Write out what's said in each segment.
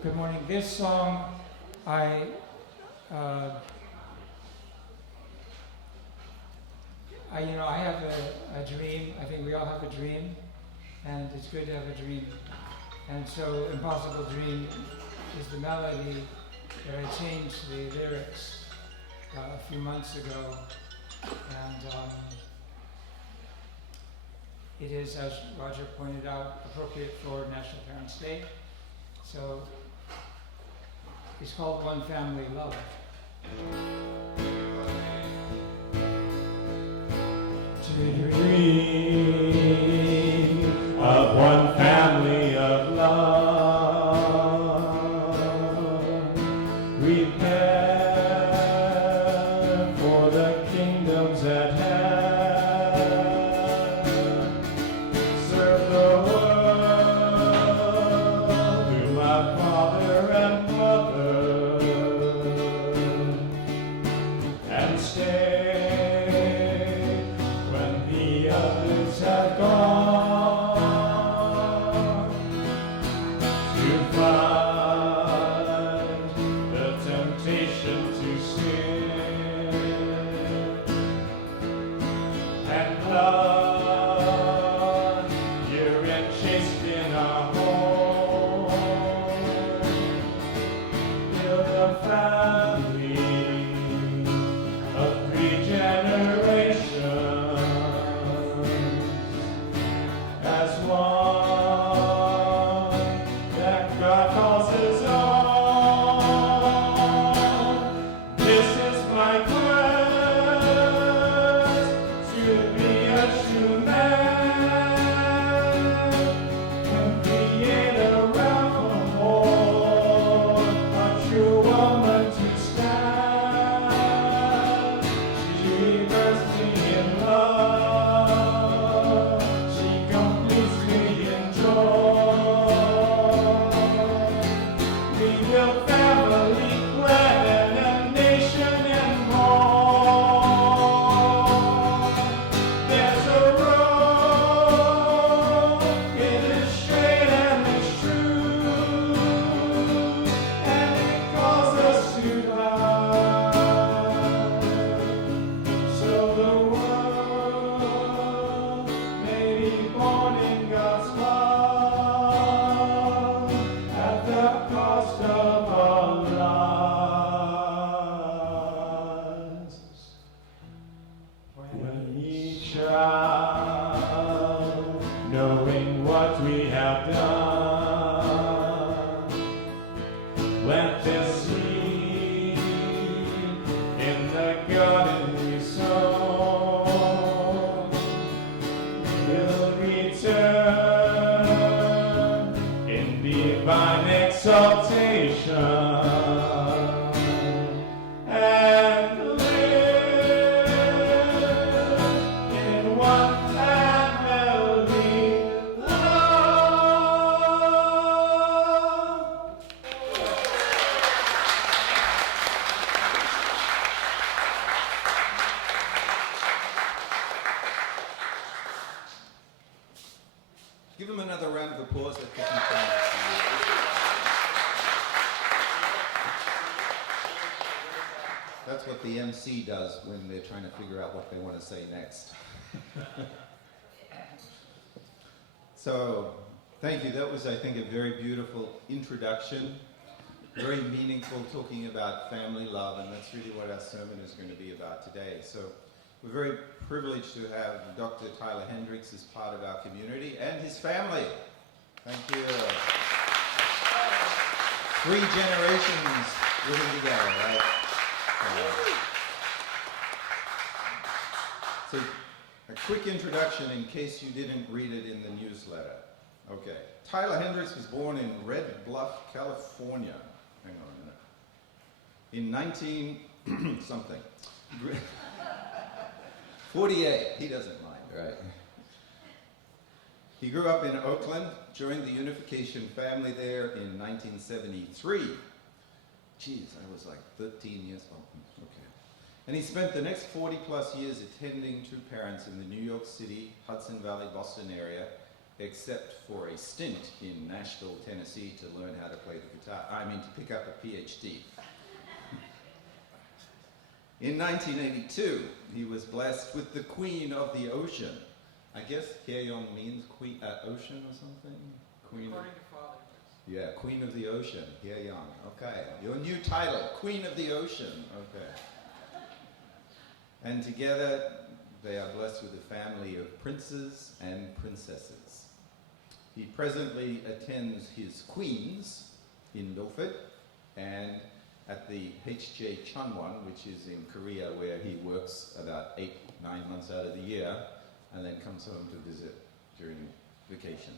Good morning. This song, I have a dream. I think we all have a dream, and it's good to have a dream. And so, Impossible Dream is the melody that I changed the lyrics a few months ago, and it is, as Roger pointed out, appropriate for National Parents' Day. So it's called One Family Love. To dream of one family of love, prepare for the kingdoms at hand, serve the world through my father and mother, and stay when the others have gone, to fight the temptation to sin, and blood here enchased in our home, build a family of 3 generations as one that God calls his own. This is my quest, to be a true man and create around the world a true woman to stand. She births me in love, she completes me in joy. We build family, plan, and nation and more. There's a road, it is straight and it's true, and it calls us to life. So the world may be born in God's love at the cost of our lives. When each child, knowing what we have done, plant this seed in the garden we sow, will return in divine exaltation and live in one family love. Give them another round of applause. Let's get them going. That's what the MC does when they're trying to figure out what they want to say next. So, thank you. That was, I think, a very beautiful introduction, very meaningful, talking about family love, and that's really what our sermon is going to be about today. So, we're very privileged to have Dr. Tyler Hendricks as part of our community and his family. Thank you. 3 generations living together, right? So, a quick introduction in case you didn't read it in the newsletter. Okay. Tyler Hendricks was born in Red Bluff, California. Hang on a minute. In 19 something. 48. He doesn't mind, right? He grew up in Oakland, joined the Unification family there in 1973. Geez, I was like 13 years old. Okay. And he spent the next 40 plus years attending to parents in the New York City, Hudson Valley, Boston area, except for a stint in Nashville, Tennessee to learn how to play the guitar. To pick up a PhD. In 1982, he was blessed with the Queen of the Ocean. I guess Haeyong means queen, ocean or something? Queen. According to Father. Yeah, Queen of the Ocean, Haeyong. Okay, your new title, Queen of the Ocean. Okay. And together, they are blessed with a family of princes and princesses. He presently attends his Queens in Milford and at the H.J. Chunwon, which is in Korea, where he works about 8-9 months out of the year, and then comes home to visit during vacation.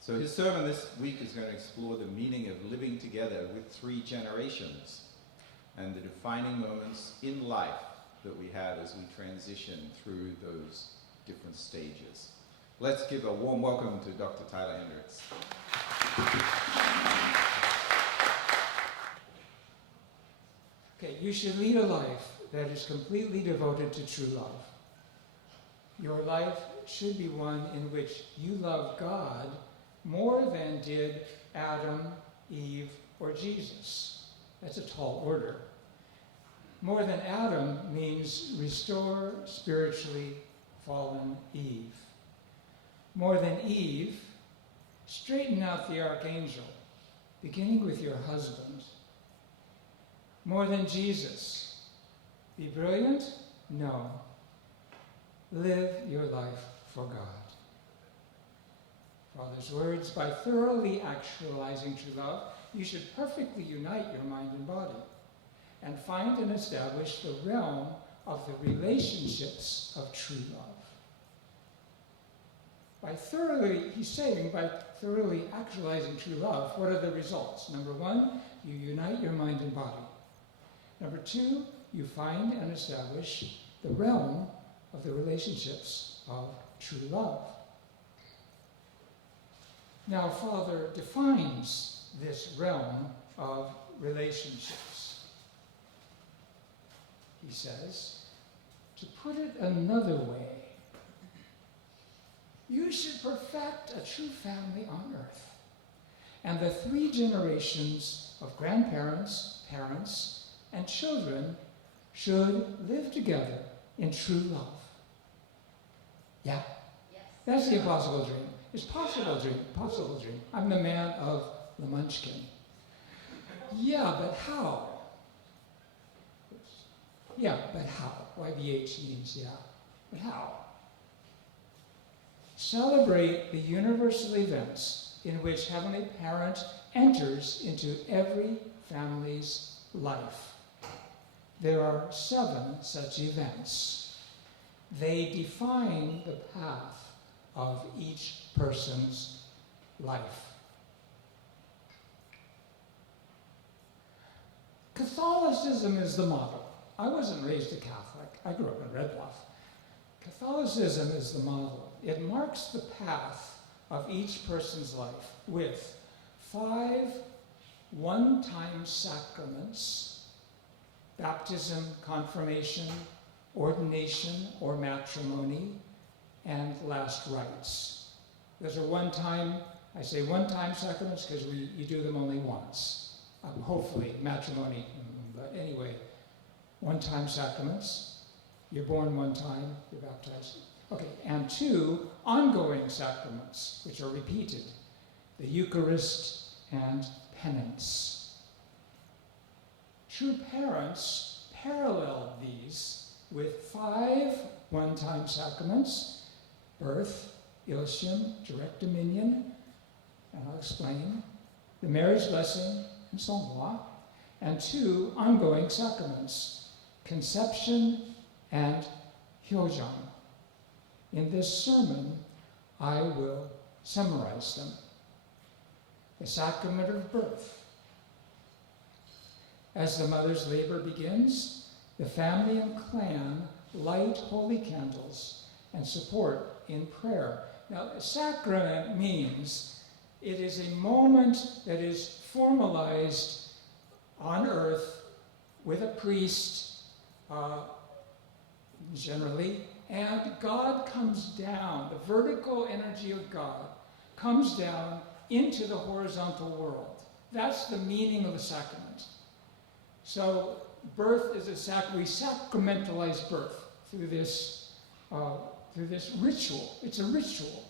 So his sermon this week is going to explore the meaning of living together with 3 generations and the defining moments in life that we have as we transition through those different stages. Let's give a warm welcome to Dr. Tyler Hendricks. Okay, you should lead a life that is completely devoted to true love. Your life should be one in which you love God more than did Adam, Eve, or Jesus. That's a tall order. More than Adam means restore spiritually fallen Eve. More than Eve, straighten out the archangel, beginning with your husband. More than Jesus, be brilliant? No. Live your life for God. Father's words, by thoroughly actualizing true love, you should perfectly unite your mind and body and find and establish the realm of the relationships of true love. He's saying, by thoroughly actualizing true love, what are the results? Number 1, you unite your mind and body. Number 2, you find and establish the realm of the relationships of true love. Now, Father defines this realm of relationships. He says, to put it another way, you should perfect a true family on earth. And the 3 generations of grandparents, parents, and children should live together in true love. Yeah? Yes. That's the impossible dream. It's possible dream, possible dream. I'm the man of the munchkin. Yeah, but how? Yeah, but how? YBH means yeah, but how? Celebrate the universal events in which Heavenly Parent enters into every family's life. There are 7 such events. They define the path of each person's life. Catholicism is the model. I wasn't raised a Catholic. I grew up in Red Bluff. Catholicism is the model. It marks the path of each person's life with 5 one-time sacraments: baptism, confirmation, ordination or matrimony, and last rites. Those are one-time, I say one-time sacraments because you do them only once. Hopefully, matrimony, but anyway, one-time sacraments. You're born one time, you're baptized. Okay, and 2 ongoing sacraments, which are repeated: the Eucharist and penance. True parents paralleled these with 5 one-time sacraments: birth, Ilshim, direct dominion, and I'll explain, the marriage blessing, and Songhua, and 2 ongoing sacraments: conception and Hyojang. In this sermon, I will summarize them. The sacrament of birth. As the mother's labor begins, the family and clan light holy candles and support in prayer. Now, a sacrament means it is a moment that is formalized on earth with a priest, generally, and God comes down. The vertical energy of God comes down into the horizontal world. That's the meaning of the sacrament. So birth is a we sacramentalize birth through this ritual. It's a ritual.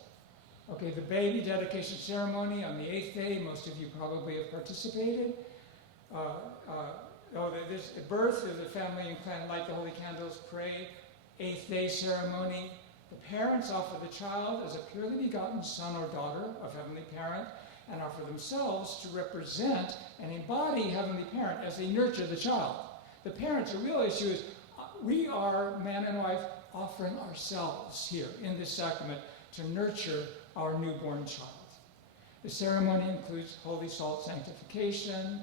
Okay, the baby dedication ceremony on the 8th day, most of you probably have participated. This birth of the family and clan light the holy candles, pray. 8th day ceremony. The parents offer the child as a purely begotten son or daughter of heavenly parent, and offer themselves to represent and embody heavenly parent as they nurture the child. The parents, the real issue is we are, man and wife, offering ourselves here in this sacrament to nurture our newborn child. The ceremony includes holy salt sanctification,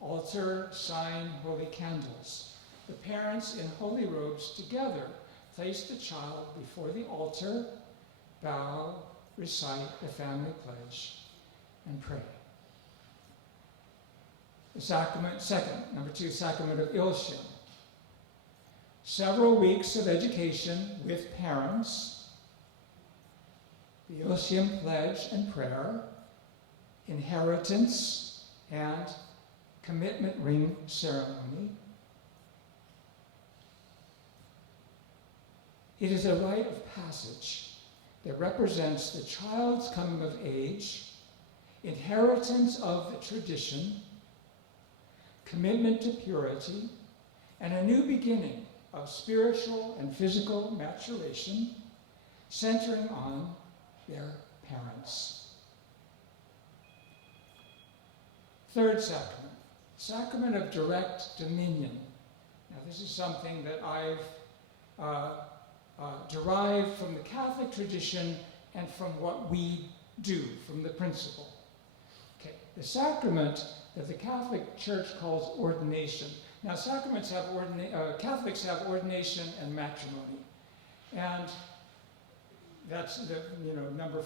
altar, sign, holy candles. The parents in holy robes together place the child before the altar, bow, recite the family pledge, and pray. The sacrament, number 2, sacrament of Ilshim. Several weeks of education with parents, the Ilshim pledge and prayer, inheritance and commitment ring ceremony. It is a rite of passage that represents the child's coming of age, inheritance of the tradition, commitment to purity, and a new beginning of spiritual and physical maturation, centering on their parents. Third sacrament, sacrament of direct dominion. Now this is something that I've derived from the Catholic tradition and from what we do, from the principle. Okay, the sacrament that the Catholic Church calls ordination. Now sacraments have Catholics have ordination and matrimony, and that's the number.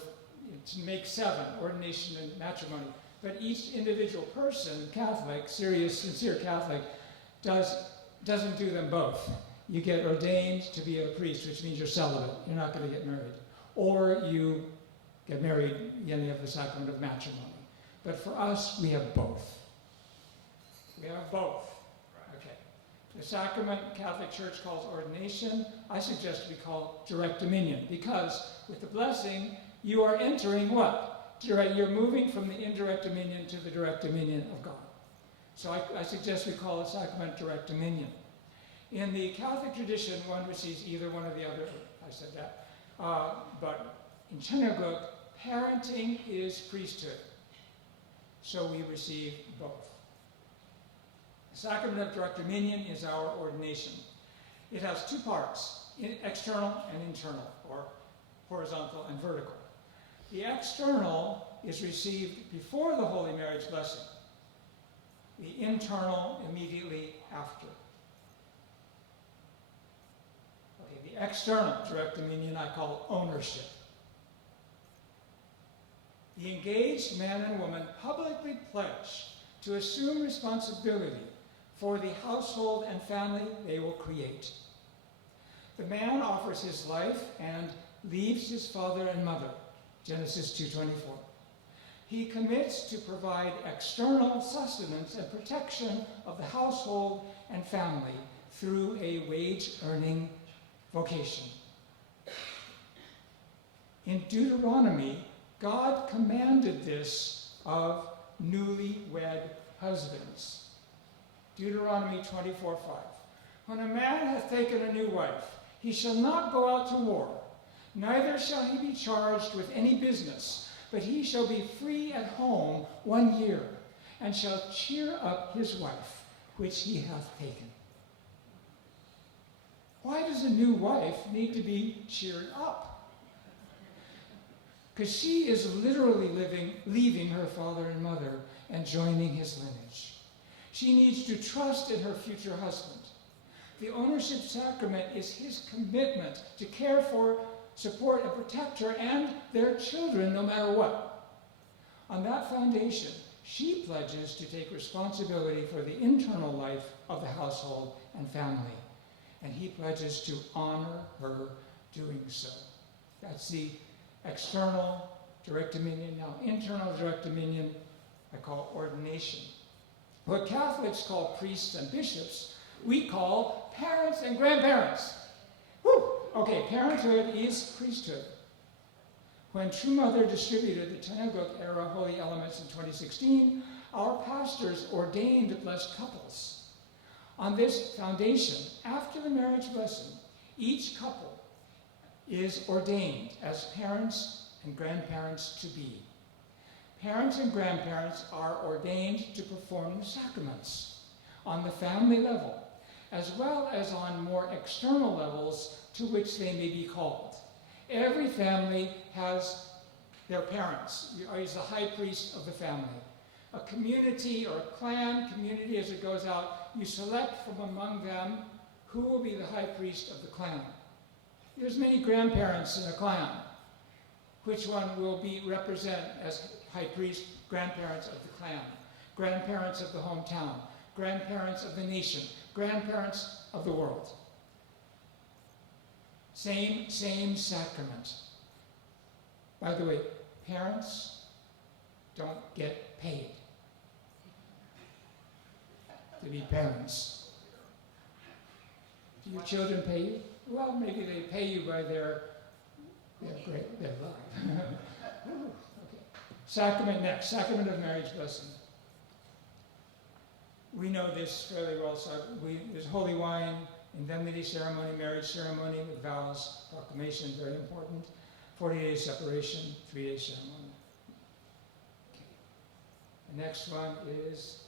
It makes 7, ordination and matrimony. But each individual person, Catholic, serious, sincere Catholic, doesn't do them both. You get ordained to be a priest, which means you're celibate. You're not going to get married. Or you get married, and you have the sacrament of matrimony. But for us, we have both. We have both. Okay. The sacrament Catholic Church calls ordination. I suggest we call direct dominion, because with the blessing, you are entering what? You're moving from the indirect dominion to the direct dominion of God. So I suggest we call the sacrament direct dominion. In the Catholic tradition, one receives either one or the other. I said that. But in Hendricks, parenting is priesthood. So we receive both. The sacrament of direct dominion is our ordination. It has 2 parts, external and internal, or horizontal and vertical. The external is received before the Holy Marriage blessing. The internal immediately after. Okay, the external direct dominion I call ownership. The engaged man and woman publicly pledge to assume responsibility for the household and family they will create. The man offers his life and leaves his father and mother, Genesis 2:24. He commits to provide external sustenance and protection of the household and family through a wage-earning vocation. In Deuteronomy, God commanded this of newlywed husbands. Deuteronomy 24:5. When a man hath taken a new wife, he shall not go out to war, neither shall he be charged with any business, but he shall be free at home 1 year, and shall cheer up his wife, which he hath taken. Why does a new wife need to be cheered up? Because she is literally leaving her father and mother and joining his lineage. She needs to trust in her future husband. The ownership sacrament is his commitment to care for, support, and protect her and their children no matter what. On that foundation, she pledges to take responsibility for the internal life of the household and family. And he pledges to honor her doing so. That's the external direct dominion. Now, internal direct dominion, I call ordination. What Catholics call priests and bishops, we call parents and grandparents. Whew! Okay, parenthood is priesthood. When True Mother distributed the Tenuguk era holy elements in 2016, our pastors ordained blessed couples. On this foundation, after the marriage blessing, each couple is ordained as parents and grandparents to be. Parents and grandparents are ordained to perform the sacraments on the family level, as well as on more external levels to which they may be called. Every family has their parents. He's the high priest of the family. A community or a clan community, as it goes out, you select from among them who will be the high priest of the clan. There's many grandparents in a clan. Which one will represent as high priest? Grandparents of the clan, grandparents of the hometown, grandparents of the nation, grandparents of the world. Same sacrament. By the way, parents don't get paid to be parents. Do your children pay you? Well, maybe they pay you by their love. Okay. Sacrament next. Sacrament of marriage blessing. We know this fairly well. So there's holy wine, indemnity ceremony, marriage ceremony with vows, proclamation, very important. 40 days separation, 3 days ceremony. Okay. The next one is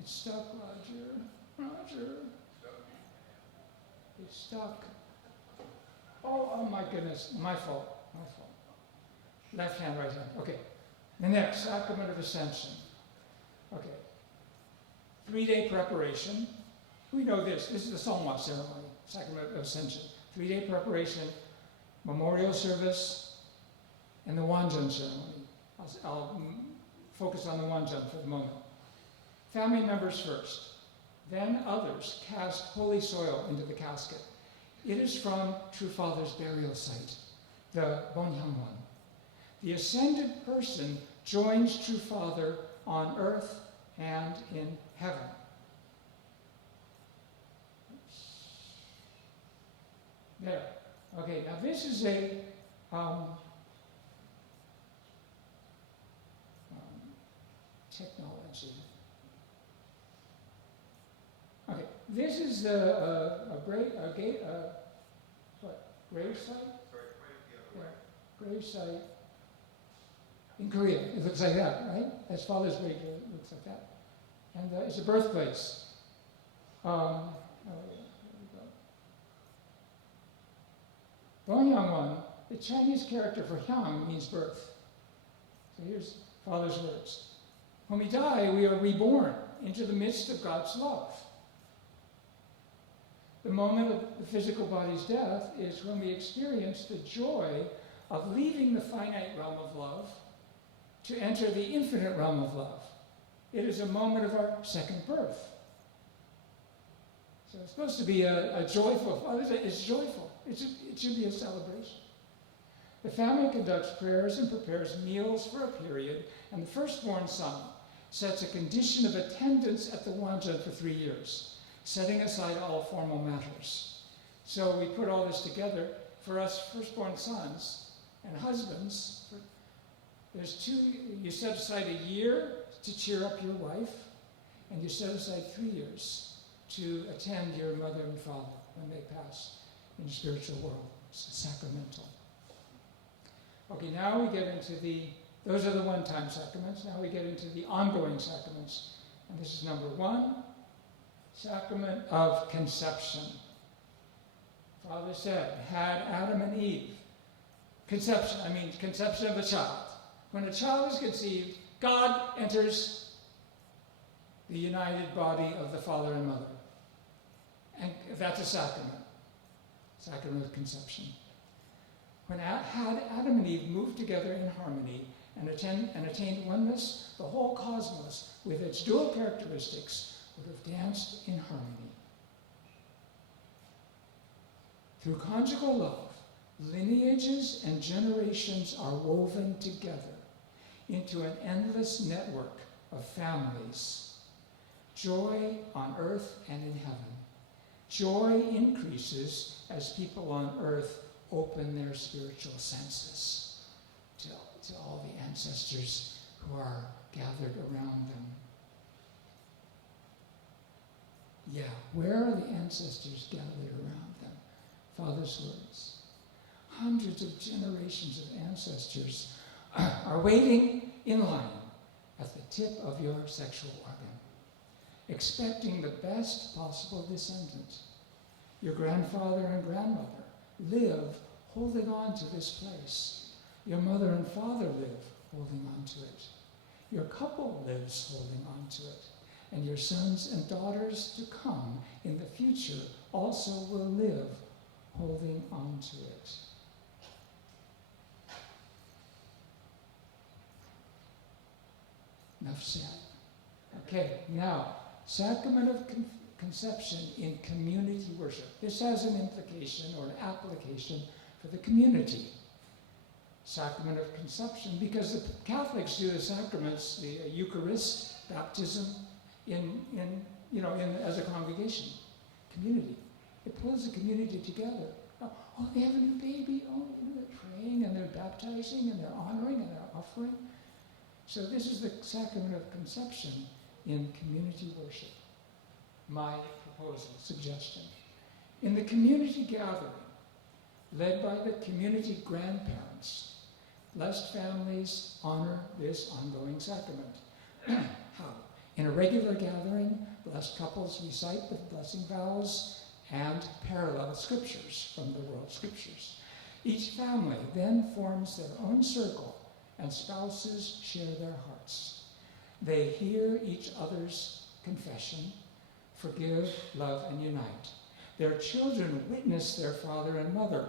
it's stuck, Roger. It's stuck. Oh my goodness, my fault. Left hand, right hand. Okay. The next, sacrament of ascension. Okay. 3-day preparation. We know this. This is the Songwa ceremony, sacrament of ascension. 3-day preparation, memorial service, and the Wanjan ceremony. I'll focus on the Wanjan for the moment. Family members first. Then others cast holy soil into the casket. It is from True Father's burial site, the Bonhyangwon. The ascended person joins True Father on earth and in heaven. There. Okay, now this is a technology. Okay, this is grave site? Grave site in Korea. It looks like that, right? That's Father's grave. It looks like that. And it's a birthplace. Bonhyangwon, the Chinese character for hyang means birth. So here's Father's words. When we die, we are reborn into the midst of God's love. The moment of the physical body's death is when we experience the joy of leaving the finite realm of love to enter the infinite realm of love. It is a moment of our second birth. So it's supposed to be a joyful, it's joyful. It should be a celebration. The family conducts prayers and prepares meals for a period, and the firstborn son sets a condition of attendance at the Wanjan for 3 years, setting aside all formal matters. So we put all this together. For us firstborn sons and husbands, you set aside a year to cheer up your wife, and you set aside 3 years to attend your mother and father when they pass in the spiritual world. It's sacramental. Okay, now we get into those are the one-time sacraments. Now we get into the ongoing sacraments. And this is number 1, sacrament of conception. Father said, had Adam and Eve. Conception of a child. When a child is conceived, God enters the united body of the father and mother. And that's a sacrament. Sacrament of conception. When had Adam and Eve moved together in harmony and attained oneness, the whole cosmos, with its dual characteristics, would have danced in harmony. Through conjugal love, lineages and generations are woven together into an endless network of families. Joy on earth and in heaven. Joy increases as people on earth open their spiritual senses to all the ancestors who are gathered around them. Yeah, where are the ancestors gathered around them? Father's words. Hundreds of generations of ancestors are waiting in line at the tip of your sexual organ, expecting the best possible descendant. Your grandfather and grandmother live holding on to this place. Your mother and father live holding on to it. Your couple lives holding on to it. And your sons and daughters to come in the future also will live holding on to it. Enough said. Okay, now, sacrament of conception in community worship. This has an implication or an application for the community. Sacrament of conception, because the Catholics do the sacraments, the Eucharist, baptism, as a congregation, community. It pulls the community together. Oh, they have a new baby. Oh, they're praying and they're baptizing and they're honoring and they're offering. So this is the sacrament of conception in community worship. My proposal, suggestion. In the community gathering, led by the community grandparents, blessed families honor this ongoing sacrament. How? In a regular gathering, blessed couples recite the blessing vows and parallel scriptures from the world scriptures. Each family then forms their own circle, and spouses share their hearts. They hear each other's confession, forgive, love, and unite. Their children witness their father and mother,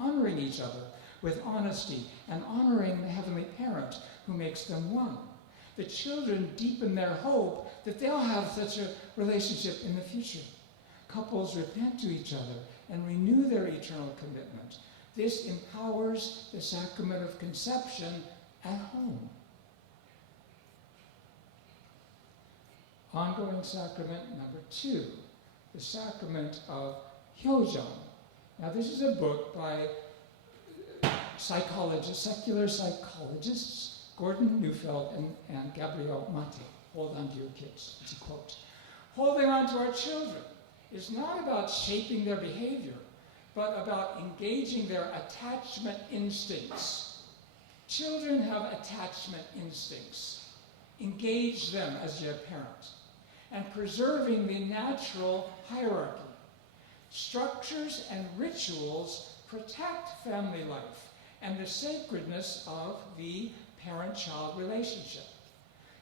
honoring each other with honesty and honoring the heavenly parent who makes them one. The children deepen their hope that they'll have such a relationship in the future. Couples repent to each other and renew their eternal commitment. This empowers the sacrament of conception at home. Ongoing sacrament number 2, the sacrament of Hyojong. Now this is a book by secular psychologists, Gordon Neufeld and Gabrielle Mate. Hold on to your kids. It's a quote. Holding on to our children is not about shaping their behavior, but about engaging their attachment instincts. Children have attachment instincts. Engage them as your parent. And preserving the natural hierarchy. Structures and rituals protect family life and the sacredness of the parent-child relationship.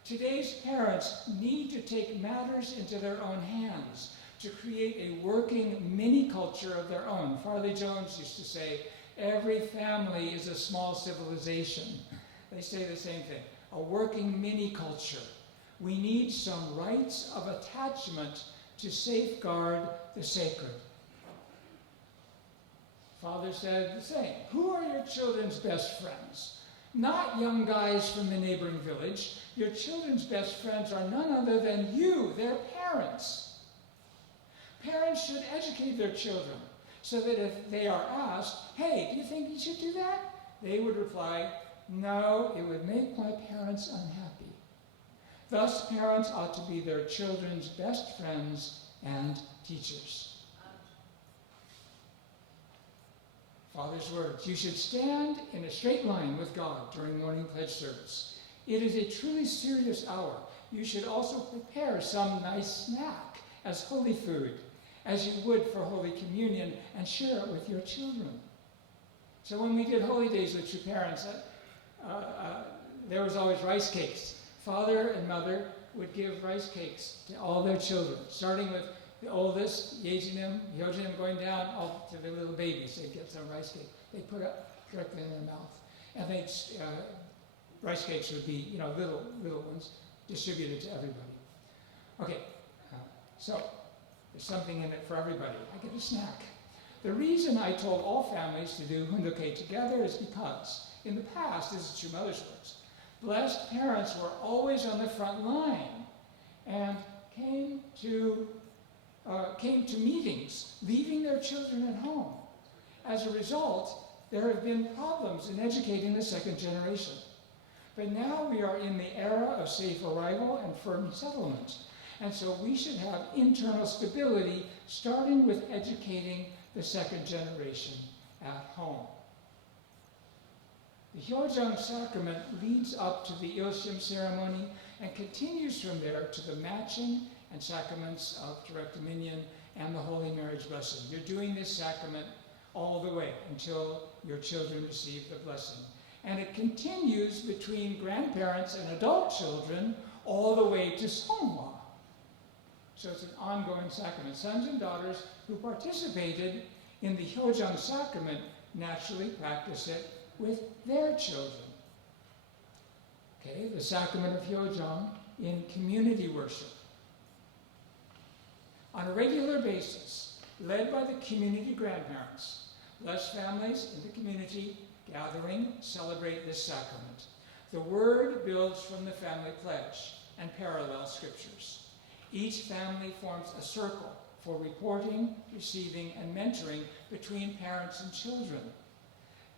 Today's parents need to take matters into their own hands to create a working mini-culture of their own. Farley Jones used to say, every family is a small civilization. They say the same thing, a working mini-culture. We need some rites of attachment to safeguard the sacred. Father said the same. Who are your children's best friends? Not young guys from the neighboring village. Your children's best friends are none other than you, their parents. Parents should educate their children so that if they are asked, hey, do you think you should do that? They would reply, no, it would make my parents unhappy. Thus, parents ought to be their children's best friends and teachers. Father's words, you should stand in a straight line with God during morning pledge service. It is a truly serious hour. You should also prepare some nice snack as holy food, as you would for Holy Communion, and share it with your children. So when we did Holy Days with your parents, there was always rice cakes. Father and mother would give rice cakes to all their children, starting with the oldest, Yejinim, going down all to the little babies. They'd get some rice cake. They'd put it directly in their mouth. And rice cakes would be, little ones, distributed to everybody. Okay, so there's something in it for everybody. I get a snack. The reason I told all families to do Hundoke together is because, in the past, this is true mother's words, blessed parents were always on the front line and came to meetings, leaving their children at home. As a result, there have been problems in educating the second generation. But now we are in the era of safe arrival and firm settlement. And so we should have internal stability, starting with educating the second generation at home. The Hyojang sacrament leads up to the Ilshim ceremony and continues from there to the matching and sacraments of direct dominion and the Holy Marriage blessing. You're doing this sacrament all the way until your children receive the blessing. And it continues between grandparents and adult children all the way to Songhwa. So it's an ongoing sacrament. Sons and daughters who participated in the Hyojang sacrament naturally practice it with their children. Okay, the sacrament of Hyojang in community worship. On a regular basis, led by the community grandparents, blessed families in the community gathering celebrate this sacrament. The word builds from the family pledge and parallel scriptures. Each family forms a circle for reporting, receiving, and mentoring between parents and children.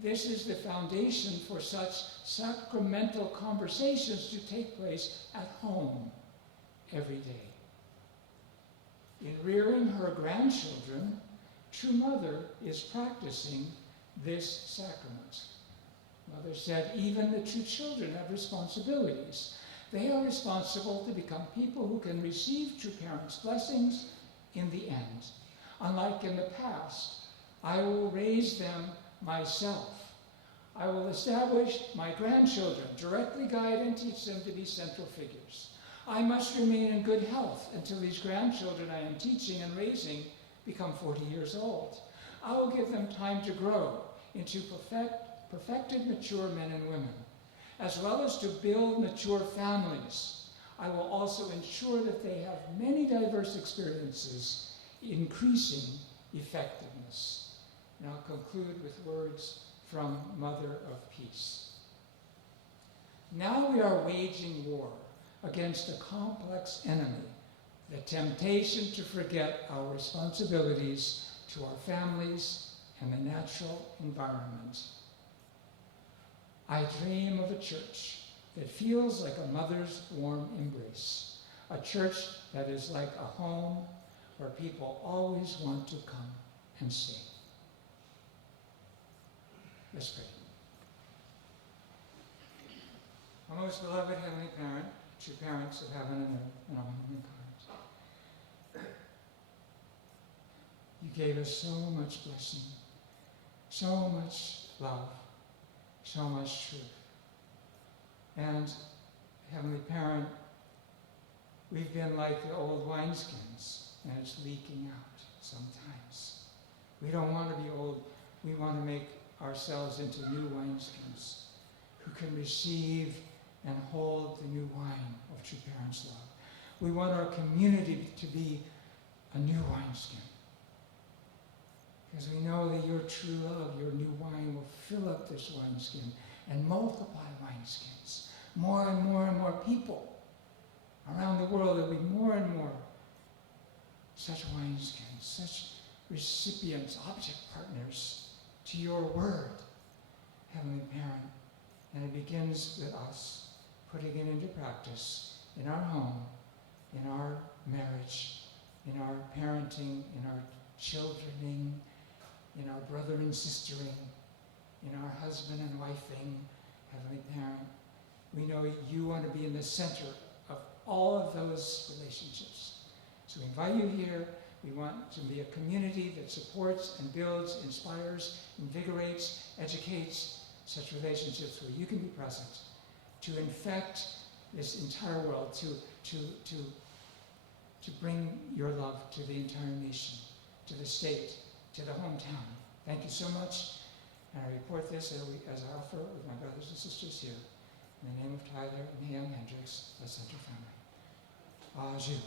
This is the foundation for such sacramental conversations to take place at home every day. In rearing her grandchildren, True Mother is practicing this sacrament. Mother said, even the true children have responsibilities. They are responsible to become people who can receive true parents' blessings in the end. Unlike in the past, I will raise them myself. I will establish my grandchildren, directly guide and teach them to be central figures. I must remain in good health until these grandchildren I am teaching and raising become 40 years old. I will give them time to grow into perfected, mature men and women, as well as to build mature families. I will also ensure that they have many diverse experiences, increasing effectiveness. And I'll conclude with words from Mother of Peace. Now we are waging war against a complex enemy, the temptation to forget our responsibilities to our families and the natural environment. I dream of a church that feels like a mother's warm embrace, a church that is like a home where people always want to come and stay. Let's pray. Our most beloved Heavenly Parent, true parents of heaven and earth, and all humankind, you gave us so much blessing, so much love, so much truth. And Heavenly Parent, we've been like the old wineskins, and it's leaking out sometimes. We don't want to be old. We want to make ourselves into new wineskins who can receive and hold the new wine of true parents' love. We want our community to be a new wineskin, because we know that your true love, your new wine, will fill up this wineskin and multiply wineskins. More and more and more people around the world, there will be more and more such wineskins, such recipients, object partners to your word, Heavenly Parent. And it begins with us putting it into practice in our home, in our marriage, in our parenting, in our childrening, in our brother and sistering, in our husband and wifing, Heavenly Parent. We know you want to be in the center of all of those relationships. So we invite you here. We want to be a community that supports and builds, inspires, invigorates, educates such relationships where you can be present to infect this entire world, to bring your love to the entire nation, to the state, to the hometown. Thank you so much. And I report this as I offer with my brothers and sisters here. In the name of Tyler and Ham Hendricks, let's enter family. Adieu.